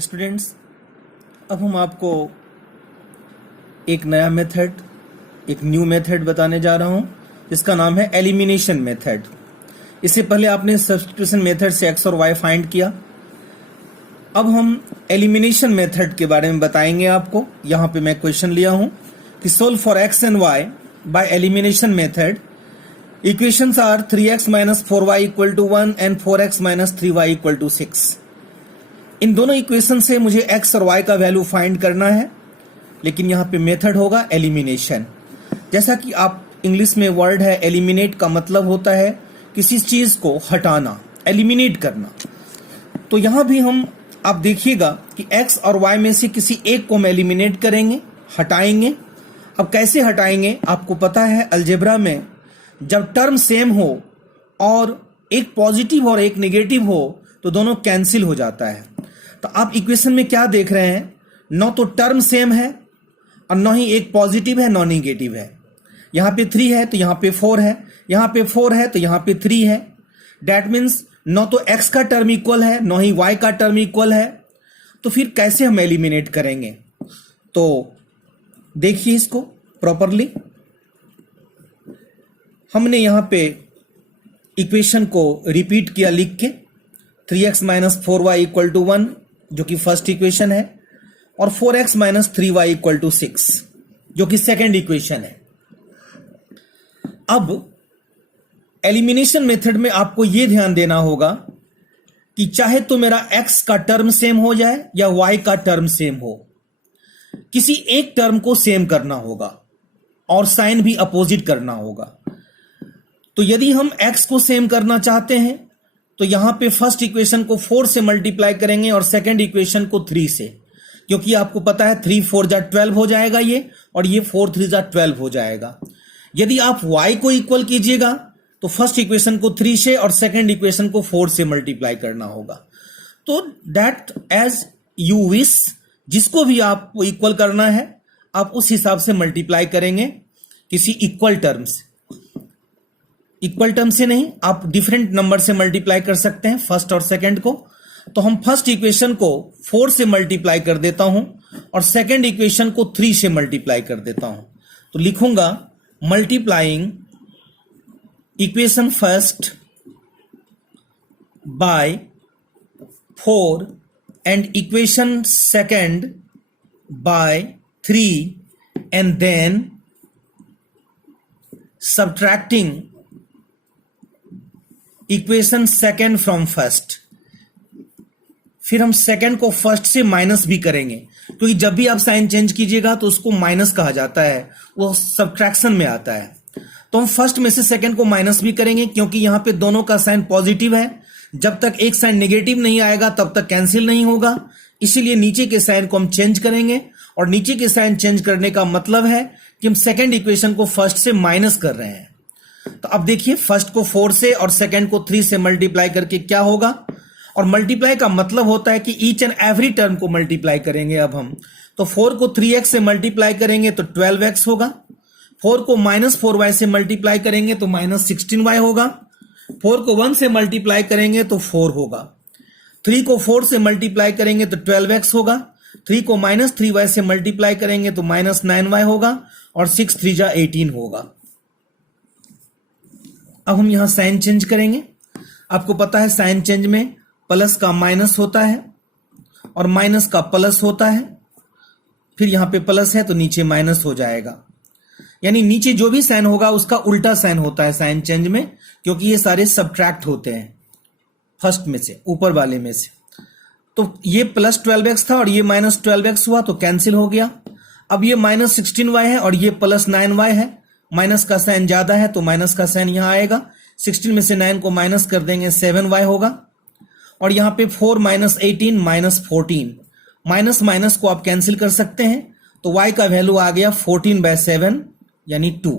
Students, अब हम आपको एक नया मेथड, एक न्यू मेथड बताने जा रहा हूं जिसका नाम है एलिमिनेशन मेथड। इससे पहले आपने सब्स्टिट्यूशन मेथड से एक्स और वाई फाइंड किया। अब हम एलिमिनेशन मेथड के बारे में बताएंगे आपको। यहां पे मैं क्वेश्चन लिया हूं कि solve for x and y by elimination method. Equations are 3x minus 4y equal to 1 and 4x minus 3y equal to 6। इन दोनों इक्वेशन से मुझे x और y का वैल्यू फाइंड करना है, लेकिन यहाँ पे मेथड होगा एलिमिनेशन। जैसा कि आप इंग्लिश में वर्ड है एलिमिनेट, का मतलब होता है किसी चीज को हटाना, एलिमिनेट करना। तो यहाँ भी हम आप देखिएगा कि x और y में से किसी एक को हम एलिमिनेट करेंगे, हटाएंगे। अब कैसे हटाएंगे? आपको पता है अलजेब्रा में जब टर्म सेम हो और एक पॉजिटिव और एक नेगेटिव हो तो दोनों कैंसिल हो जाता है। तो आप इक्वेशन में क्या देख रहे हैं? न तो टर्म सेम है और न ही एक पॉजिटिव है न नेगेटिव है। यहां पे 3 है तो यहां पे 4 है, यहां पे 4 है तो यहां पे 3 है। दैट मीन्स न तो x का टर्म इक्वल है न ही y का टर्म इक्वल है। तो फिर कैसे हम एलिमिनेट करेंगे? तो देखिए इसको प्रॉपरली। हमने यहां पे इक्वेशन को रिपीट किया लिख के, 3x minus 4y equal to 1 जो कि फर्स्ट इक्वेशन है, और 4x minus 3y equal to 6 जो कि सेकेंड इक्वेशन है। अब एलिमिनेशन मेथड में आपको यह ध्यान देना होगा कि चाहे तो मेरा x का टर्म सेम हो जाए या y का टर्म सेम हो, किसी एक टर्म को सेम करना होगा और साइन भी अपोजिट करना होगा। तो यदि हम x को सेम करना चाहते हैं तो यहां पे फर्स्ट इक्वेशन को 4 से मल्टीप्लाई करेंगे और सेकंड इक्वेशन को 3 से, क्योंकि आपको पता है 3 4 जा 12 हो जाएगा ये, और ये 4 3 जा 12 हो जाएगा। यदि आप y को इक्वल कीजिएगा तो फर्स्ट इक्वेशन को 3 से और सेकंड इक्वेशन को 4 से मल्टीप्लाई करना होगा। तो दैट एज यू विश, जिसको भी आपको इक्वल करना है आप उस हिसाब से मल्टीप्लाई करेंगे किसी इक्वल टर्म से। इक्वल टर्म से नहीं, आप डिफरेंट नंबर से मल्टीप्लाई कर सकते हैं फर्स्ट और सेकंड को। तो हम फर्स्ट इक्वेशन को 4 से मल्टीप्लाई कर देता हूं और सेकंड इक्वेशन को 3 से मल्टीप्लाई कर देता हूं। तो लिखूंगा multiplying equation first by 4 and equation second by 3 and then subtracting equation second from first. फिर हम सेकेंड को फर्स्ट से माइनस भी करेंगे, क्योंकि जब भी आप साइन चेंज कीजिएगा तो उसको माइनस कहा जाता है, वो सब्ट्रैक्शन में आता है। तो हम फर्स्ट में से सेकेंड को माइनस भी करेंगे, क्योंकि यहां पे दोनों का साइन पॉजिटिव है। जब तक एक साइन नेगेटिव नहीं आएगा तब तक कैंसिल नहीं होगा, इसीलिए नीचे के साइन को हम चेंज करेंगे। और नीचे के साइन चेंज करने का मतलब है कि हम सेकेंड इक्वेशन को फर्स्ट से माइनस कर रहे हैं। तो अब देखिए, फर्स्ट को 4 से और सेकंड को 3 से मल्टीप्लाई करके क्या होगा, और मल्टीप्लाई का मतलब होता है कि ईच एंड एवरी टर्म को मल्टीप्लाई करेंगे। अब हम तो 4 को 3x से मल्टीप्लाई करेंगे तो 12x होगा, 4 को -4y से मल्टीप्लाई करेंगे तो -16y होगा, 4 को 1 से मल्टीप्लाई करेंगे तो 4 होगा, 3 को 4 से मल्टीप्लाई करेंगे तो 12x होगा, 3 को -3y से मल्टीप्लाई करेंगे तो -9y होगा, और 6 3 जा 18 होगा। अब हम यहां साइन चेंज करेंगे। आपको पता है साइन चेंज में प्लस का माइनस होता है और माइनस का प्लस होता है। फिर यहां पे प्लस है तो नीचे माइनस हो जाएगा, यानी नीचे जो भी साइन होगा उसका उल्टा साइन होता है साइन चेंज में, क्योंकि ये सारे सब्ट्रैक्ट होते हैं फर्स्ट में से, ऊपर वाले में से। तो ये प्लस 12x था और ये -12x हुआ तो कैंसिल हो गया। अब ये -16y है और ये +9y है, माइनस का साइन ज्यादा है तो माइनस का साइन यहां आएगा। 16 में से 9 को माइनस कर देंगे 7y होगा, और यहां पे 4 - 18 -14, माइनस माइनस को आप कैंसिल कर सकते हैं। तो y का वैल्यू आ गया 14/7 यानी 2।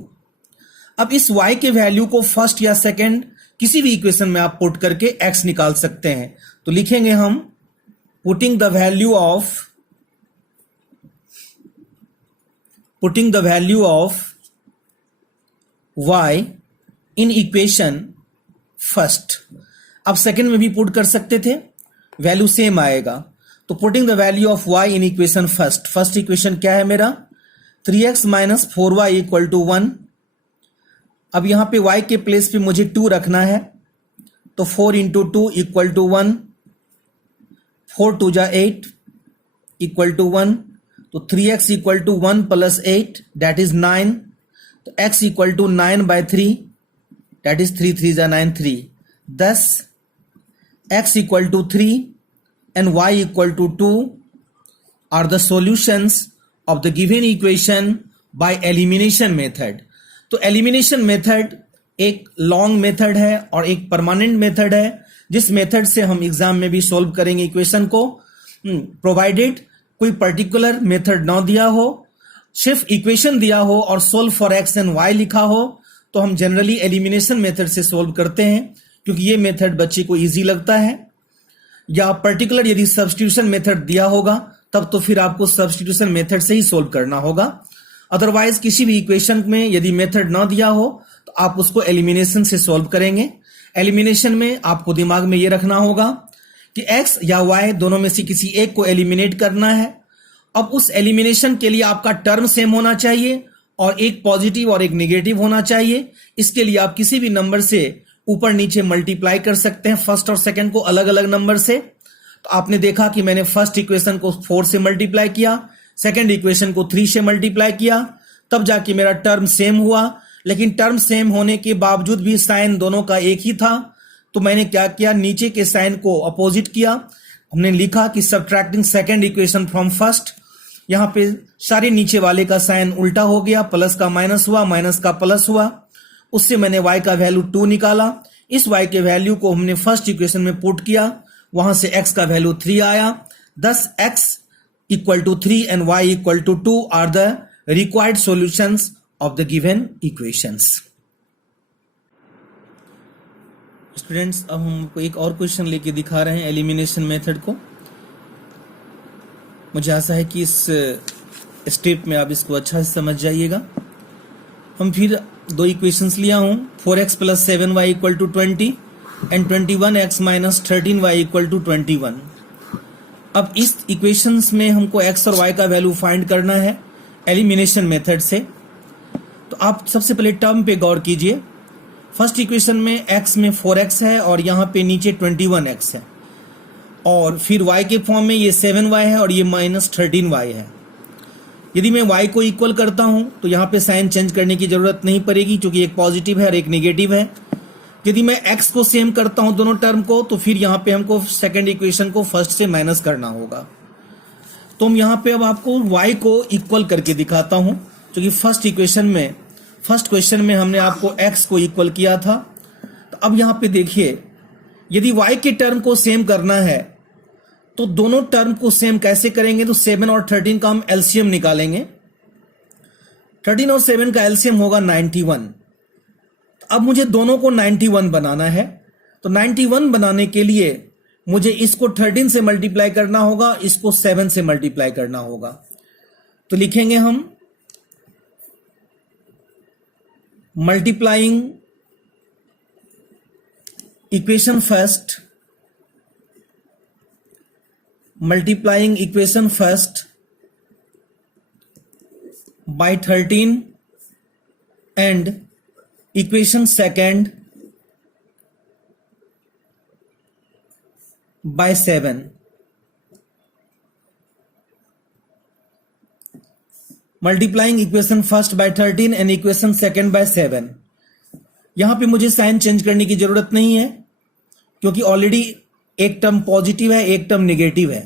अब इस y के वैल्यू को फर्स्ट या सेकंड किसी भी इक्वेशन में आप पुट करके x निकाल सकते हैं। तो लिखेंगे हम putting the value of y in equation first. अब सेकंड में भी पुट कर सकते थे, वैल्यू सेम आएगा। तो putting the value of y in equation first equation क्या है मेरा 3x minus 4y equal to 1। अब यहां पे y के प्लेस पे मुझे 2 रखना है, तो 4 इंटू 2 इक्वल टू 1, 4 2 जा 8 इक्वल टू 1, तो 3x equal to 1 plus 8 that is 9, तो x equal to 9 by 3 that is 3 3 जा 9 3, thus x equal to 3 and y equal to 2 are the solutions of the given equation by elimination method। तो elimination method एक long method है और एक permanent method है, जिस method से हम एग्जाम में भी सॉल्व करेंगे इक्वेशन को, प्रोवाइडेड कोई पर्टिकुलर मेथड ना दिया हो, सिर्फ इक्वेशन दिया हो और solve for x and y लिखा हो, तो हम जनरली एलिमिनेशन मेथड से सोल्व करते हैं, क्योंकि ये मेथड बच्चे को इजी लगता है। या पर्टिकुलर यदि सब्स्टिट्यूशन मेथड दिया होगा तब तो फिर आपको सब्स्टिट्यूशन मेथड से ही सोल्व करना होगा। अदरवाइज किसी भी इक्वेशन में यदि मेथड ना दिया हो तो आप उसको एलिमिनेशन से सोल्व करेंगे। एलिमिनेशन में आपको दिमाग में ये रखना होगा कि x या y दोनों में से किसी एक को एलिमिनेट करना है। अब उस एलिमिनेशन के लिए आपका टर्म सेम होना चाहिए और एक पॉजिटिव और एक नेगेटिव होना चाहिए। इसके लिए आप किसी भी नंबर से ऊपर नीचे मल्टीप्लाई कर सकते हैं, फर्स्ट और सेकंड को अलग अलग नंबर से। तो आपने देखा कि मैंने फर्स्ट इक्वेशन को 4 से मल्टीप्लाई किया, सेकंड इक्वेशन को 3 से मल्टीप्लाई किया, तब जाके मेरा टर्म सेम हुआ। लेकिन टर्म सेम होने के बावजूद भी साइन दोनों का एक ही था, तो मैंने क्या किया, नीचे के साइन को अपोजिट किया। हमने लिखा कि subtracting second equation from first, यहां पे सारे नीचे वाले का साइन उल्टा हो गया, प्लस का माइनस हुआ, माइनस का प्लस हुआ। उससे मैंने y का वैल्यू 2 निकाला। इस y के वैल्यू को हमने फर्स्ट इक्वेशन में पुट किया, वहां से x का वैल्यू 3 आया। thus x equal to 3 and y equal to 2 are the required solutions of the given equations. Students, अब हमको एक और क्वेश्चन लेके दिखा रहे हैं एलिमिनेशन मेथड को। मुझे आशा है कि इस स्टेप में आप इसको अच्छा से समझ जाइएगा। हम फिर 2 इक्वेशंस लिया हूं, 4x plus 7y equal to 20 and 21x minus 13y equal to 21। अब इस इक्वेशंस में हमको x और y का वैल्यू फाइंड करना है एलिमिनेशन मेथड से। तो आप सबसे पहले टर्म पे गौर कीजिए। फर्स्ट इक्वेशन में x में 4x है और यहाँ पे नीचे 21x है, और फिर y के फॉर्म में ये 7y है और ये माइनस 13y है। यदि मैं y को इक्वल करता हूं तो यहाँ पे साइन चेंज करने की जरूरत नहीं पड़ेगी, क्योंकि एक पॉजिटिव है और एक नेगेटिव है। यदि मैं x को सेम करता हूं दोनों टर्म को, तो फिर यहाँ पे हमको सेकंड इक्वेशन को फर्स्ट से माइनस करना होगा। तो हम यहाँ पे अब आपको y को इक्वल करके दिखाता हूं, क्योंकि फर्स्ट क्वेश्चन में हमने आपको x को इक्वल किया था। तो अब यहाँ पे देखिए, यदि y के टर्म को सेम करना है तो दोनों टर्म को सेम कैसे करेंगे, तो 7 और 13 का हम एलसीएम निकालेंगे। 13 और 7 का एलसीएम होगा 91। अब मुझे दोनों को 91 बनाना है, तो 91 बनाने के लिए मुझे इसको 13 से मल्टीप्लाई करना होगा, इसको 7 से मल्टीप्लाई करना होगा। तो लिखेंगे हम multiplying equation first, multiplying equation first by 13 and equation second by 7। Multiplying equation first bye 13 and equation second bye 7। यहां पे मुझे साइन चेंज करने की जरूरत नहीं है, क्योंकि ऑलरेडी एक टर्म पॉजिटिव है, एक टर्म नेगेटिव है।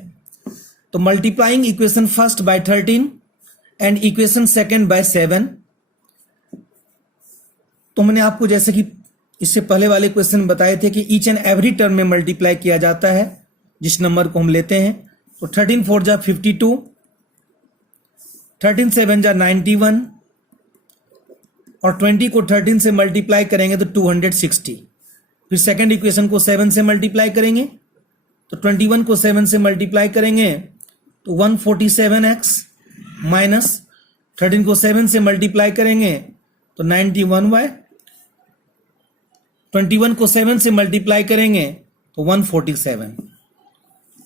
तो multiplying equation first bye 13 and equation second bye 7। तो मैंने आपको जैसे कि इससे पहले वाले क्वेश्चन बताए थे कि ईच एंड एवरी टर्म में मल्टीप्लाई किया जाता है जिस नंबर को हम लेते हैं। तो 13 4 जा 52, 13 7 जा 91, और 20 को 13 से मल्टीप्लाई करेंगे तो 260। फिर सेकंड इक्वेशन को 7 से मल्टीप्लाई करेंगे तो 21 को 7 से मल्टीप्लाई करेंगे तो 147x, माइनस 13 को 7 से मल्टीप्लाई करेंगे तो 91y, 21 को 7 से मल्टीप्लाई करेंगे तो 147।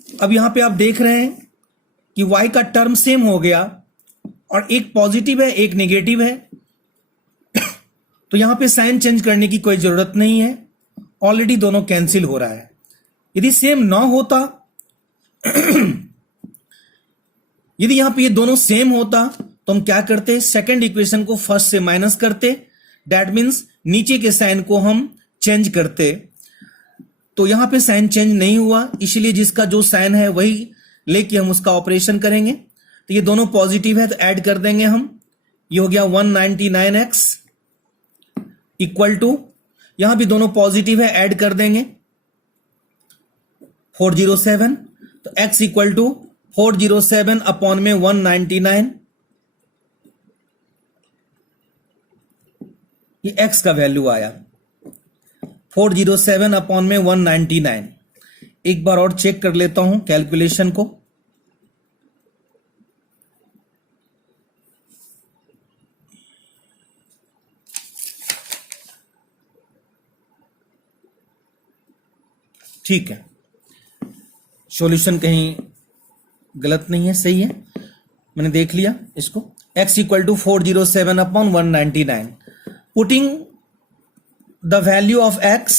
अब यहां पे आप देख रहे हैं कि y का टर्म सेम हो गया और एक पॉजिटिव है एक नेगेटिव है, तो यहां पे साइन चेंज करने की कोई जरूरत नहीं है, ऑलरेडी दोनों कैंसिल हो रहा है। यदि सेम ना होता यदि यहां पे ये दोनों सेम होता तो हम क्या करते, सेकंड इक्वेशन को फर्स्ट से माइनस करते, दैट मीन्स नीचे के साइन को हम चेंज करते। तो यहां पे साइन चेंज नहीं हुआ, इसलिए जिसका जो साइन है वही लेके हम उसका ऑपरेशन करेंगे। तो ये दोनों पॉजिटिव है तो ऐड कर देंगे हम, ये हो गया 199x इक्वल टू, यहां भी दोनों पॉजिटिव है ऐड कर देंगे 407, तो x इक्वल टू 407 अपॉन में 199, ये x का वैल्यू आया 407 अपॉन में 199। एक बार और चेक कर लेता हूं कैलकुलेशन को। ठीक है, सॉल्यूशन कहीं गलत नहीं है, सही है, मैंने देख लिया इसको। x equal to 407 upon 199, putting the value of x।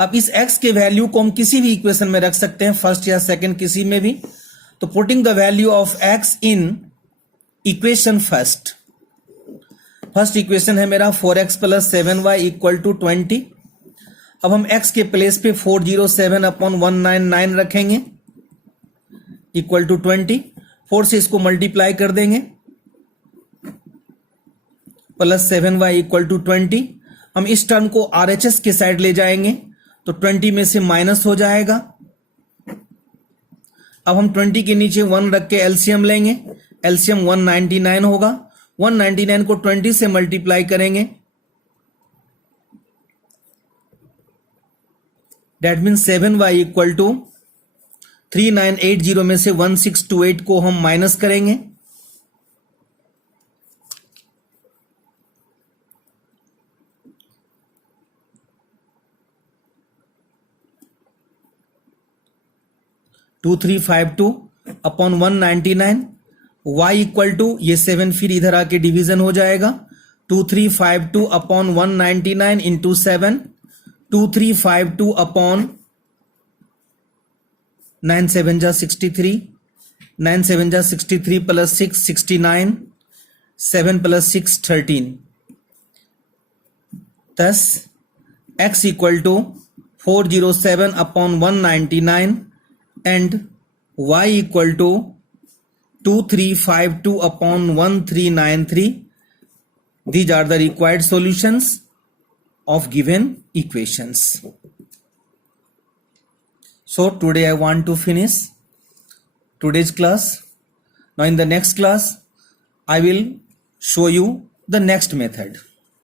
अब इस x के वैल्यू को हम किसी भी इक्वेशन में रख सकते हैं, फर्स्ट या सेकंड किसी में भी। तो putting the value of x in equation first equation है मेरा 4x plus 7y equal to 20। अब हम x के प्लेस पे 407 अपॉन 199 रखेंगे इक्वल टू 20, 4 से इसको मल्टीप्लाई कर देंगे, प्लस 7y इक्वल टू 20। हम इस टर्म को RHS के साइड ले जाएंगे तो 20 में से माइनस हो जाएगा। अब हम 20 के नीचे 1 रख के एलसीएम लेंगे, एलसीएम 199 होगा, 199 को 20 से मल्टीप्लाई करेंगे, that mean 7y equal to 3980 में से 1628 को हम माइनस करेंगे, to 2352 upon 199, y equal to, ये 7 फिर इधर आके डिवीजन हो जाएगा, 2352 अपॉन 199 इंटू 7, 2352 अपॉन 9 7 जा 63, 9 7 जा 63 plus 6 69, 7 plus 6 13, thus x equal to 407 upon 199 and y equal to 2352 upon 1393. These are the required solutions of given equations. So today I want to finish today's class. Now in the next class I will show you the next method.